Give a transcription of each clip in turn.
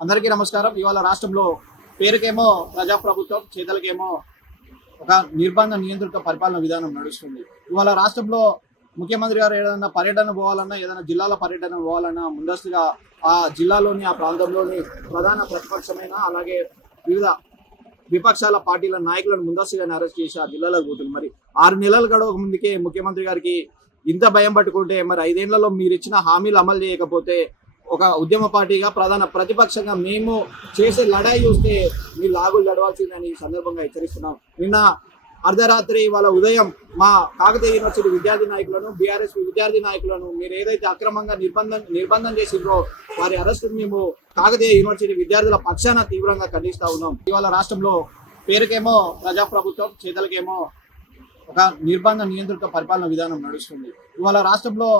అందరికీ నమస్కారం. ఇవాళ రాష్ట్రంలో పేరుకేమో ప్రజాప్రభుత్వం చేతలకేమో ఒక నిర్బంధ నియంత్రిత పరిపాలన విధానం నడుస్తుంది. ఇవాళ రాష్ట్రంలో ముఖ్యమంత్రి గారు ఏదైనా పర్యటన పోవాలన్నా ఏదైనా జిల్లాల పర్యటన పోవాలన్నా ముందస్తుగా ఆ జిల్లాలోని ఆ ప్రాంతంలోని ప్రధాన ప్రతిపక్షమైన అలాగే వివిధ విపక్షాల పార్టీల నాయకులను ముందస్తుగానే అరెస్ట్ చేసి ఆ జిల్లాలకు పోతుంది మరి ఆరు నెలలు గడవక ముందుకే ముఖ్యమంత్రి గారికి ఇంత భయం పట్టుకుంటే మరి ఐదేళ్ళలో మీరు ఇచ్చిన హామీలు అమలు చేయకపోతే ఒక ఉద్యమ పార్టీగా ప్రధాన ప్రతిపక్షంగా మేము చేసే లడాయి చూస్తే మీ లాగులు లడవాల్సిందని ఈ సందర్భంగా హెచ్చరిస్తున్నాం. నిన్న అర్ధరాత్రి వాళ్ళ ఉదయం మా కాకతీయ యూనివర్సిటీ విద్యార్థి నాయకులను బీఆర్ఎస్ విద్యార్థి నాయకులను మీరు ఏదైతే అక్రమంగా నిర్బంధం నిర్బంధం చేసిండ్రో వారి అరెస్టును మేము కాకతీయ యూనివర్సిటీ విద్యార్థుల పక్షాన తీవ్రంగా ఖండిస్తా ఉన్నాం. ఇవాళ రాష్ట్రంలో పేరుకేమో ప్రజాప్రభుత్వం చేతలకేమో ఒక నిర్బంధ నియంత్రిత పరిపాలన విధానం నడుస్తుంది. ఇవాళ రాష్ట్రంలో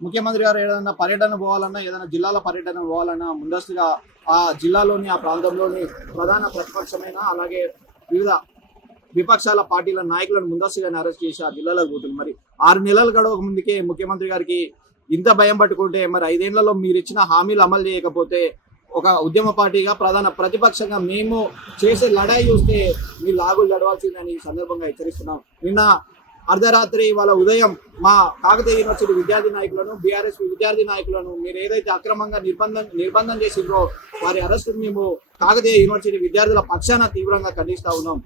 ముఖ్యమంత్రి గారు ఏదైనా పర్యటన పోవాలన్నా ఏదైనా జిల్లాల పర్యటన పోవాలన్నా ముందస్తుగా ఆ జిల్లాలోని ఆ ప్రాంతంలోని ప్రధాన ప్రతిపక్షమైన అలాగే వివిధ విపక్షాల పార్టీల నాయకులను ముందస్తుగానే అరెస్ట్ చేసి ఆ జిల్లాలకు పోతుంది మరి ఆరు నెలలు గడవక ముందుకే ముఖ్యమంత్రి గారికి ఇంత భయం పట్టుకుంటే మరి ఐదేళ్ళలో మీరు ఇచ్చిన హామీలు అమలు చేయకపోతే ఒక ఉద్యమ పార్టీగా ప్రధాన ప్రతిపక్షంగా మేము చేసే లడాయి చూస్తే మీ లాగులు లడవాల్సిందని ఈ సందర్భంగా హెచ్చరిస్తున్నాం. నిన్న అర్ధరాత్రి వాళ్ళ ఉదయం మా కాకతీయ యూనివర్సిటీ విద్యార్థి నాయకులను బీఆర్ఎస్ విద్యార్థి నాయకులను మీరు ఏదైతే అక్రమంగా నిర్బంధం నిర్బంధం చేసిండ్రో వారి అరెస్టు మేము కాకతీయ యూనివర్సిటీ విద్యార్థుల పక్షాన తీవ్రంగా ఖండిస్తా ఉన్నాం.